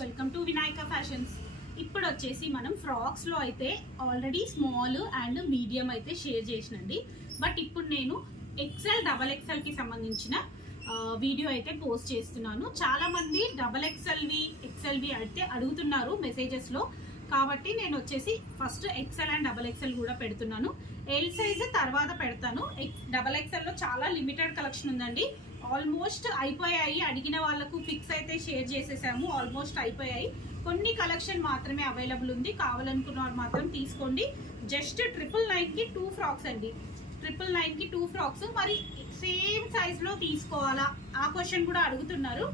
Welcome to Vinayaka fashions. ఇప్పుడు వచ్చేసి మనం ఫ్రాక్స్లో అయితే ఆల్రెడీ స్మాల్ అండ్ మీడియం అయితే షేర్ చేసినండి. బట్ ఇప్పుడు నేను ఎక్సెల్ డబల్ ఎక్సెల్కి సంబంధించిన వీడియో అయితే పోస్ట్ చేస్తున్నాను. చాలామంది డబల్ ఎక్సెల్వి అయితే అడుగుతున్నారు మెసేజెస్లో. కాబట్టి నేను వచ్చేసి first excel and double excel కూడా పెడుతున్నాను. ఎల్ సైజ్ తర్వాత పెడతాను. డబల్ ఎక్సెల్లో చాలా లిమిటెడ్ కలెక్షన్ ఉందండి. ఆల్మోస్ట్ అయిపోయాయి. అడిగిన వాళ్ళకు పిక్స్ అయితే షేర్ చేసేసాము. ఆల్మోస్ట్ అయిపోయాయి. కొన్ని కలెక్షన్ మాత్రమే అవైలబుల్ ఉంది. కావాలనుకున్న వాళ్ళు మాత్రం తీసుకోండి. జస్ట్ 999కి 2 ఫ్రాక్స్ అండి. 999కి 2 ఫ్రాక్స్. మరి సేమ్ సైజ్లో తీసుకోవాలా ఆ క్వశ్చన్ కూడా అడుగుతున్నారు.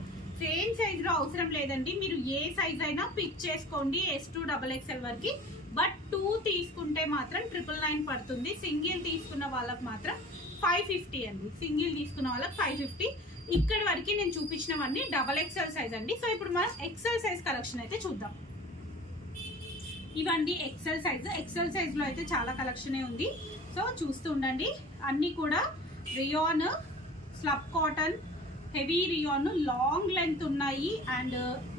సేమ్ సైజ్లో అవసరం లేదండి. మీరు ఏ సైజ్ అయినా పిక్ చేసుకోండి S2 XXL వరకు. బట్ 2 తీసుకుంటే మాత్రం 999 పడుతుంది. సింగిల్ తీసుకున్న వాళ్ళకి మాత్రం 550 అండి. సింగిల్ తీసుకున్న వాళ్ళకి 550. ఇక్కడి వరకు నేను చూపించినవన్నీ డబల్ ఎక్సెల్ సైజ్ అండి. సో ఇప్పుడు మనం ఎక్సెల్ సైజ్ కలెక్షన్ అయితే చూద్దాం. ఇవండి ఎక్సెల్ సైజ్లో అయితే చాలా కలెక్షనే ఉంది. సో చూస్తూ ఉండండి. అన్నీ కూడా rayon, slub cotton, heavy rayon, long length ఉన్నాయి. అండ్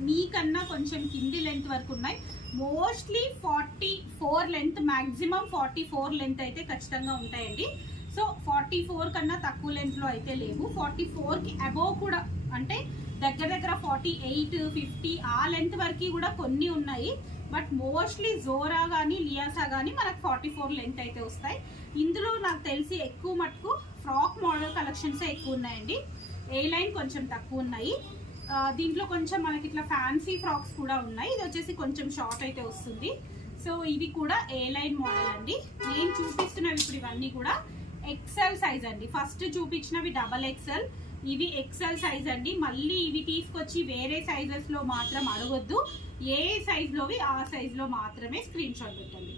నీకన్నా కొంచెం కింది లెంత్ వరకు ఉన్నాయి. మోస్ట్లీ 44 లెంత్, మ్యాక్సిమం 44 లెంత్ అయితే ఖచ్చితంగా ఉంటాయండి. సో 44 కన్నా తక్కువ లెంత్లో అయితే లేవు. 44కి అబోవ్ కూడా, అంటే దగ్గర 48, 50 ఆ లెంత్ వరకు కూడా కొన్ని ఉన్నాయి. బట్ మోస్ట్లీ జోరా కానీ లియాసా కానీ మనకు 44 లెంత్ అయితే వస్తాయి. ఇందులో నాకు తెలిసి ఎక్కువ మటుకు ఫ్రాక్ మోడల్ కలెక్షన్సే ఎక్కువ ఉన్నాయండి. ఏ లైన్ కొంచెం తక్కువ ఉన్నాయి. దీంట్లో కొంచెం మనకి ఇట్లా ఫ్యాన్సీ ఫ్రాక్స్ కూడా ఉన్నాయి. ఇది వచ్చేసి కొంచెం షార్ట్ అయితే వస్తుంది. సో ఇవి కూడా ఏ లైన్ మోడల్ అండి. నేను చూపిస్తున్నవి ఇప్పుడు ఇవన్నీ కూడా ఎక్సెల్ సైజ్ అండి. ఫస్ట్ చూపించినవి డబల్ ఎక్సెల్, ఇవి ఎక్సెల్ సైజ్ అండి. మళ్ళీ ఇవి తీసుకొచ్చి వేరే సైజెస్లో మాత్రం అడగొద్దు. ఏ సైజ్లోవి ఆ సైజ్లో మాత్రమే స్క్రీన్ షాట్ పెట్టండి.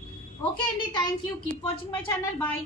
ఓకే అండి, thank you. Keep watching my channel. Bye.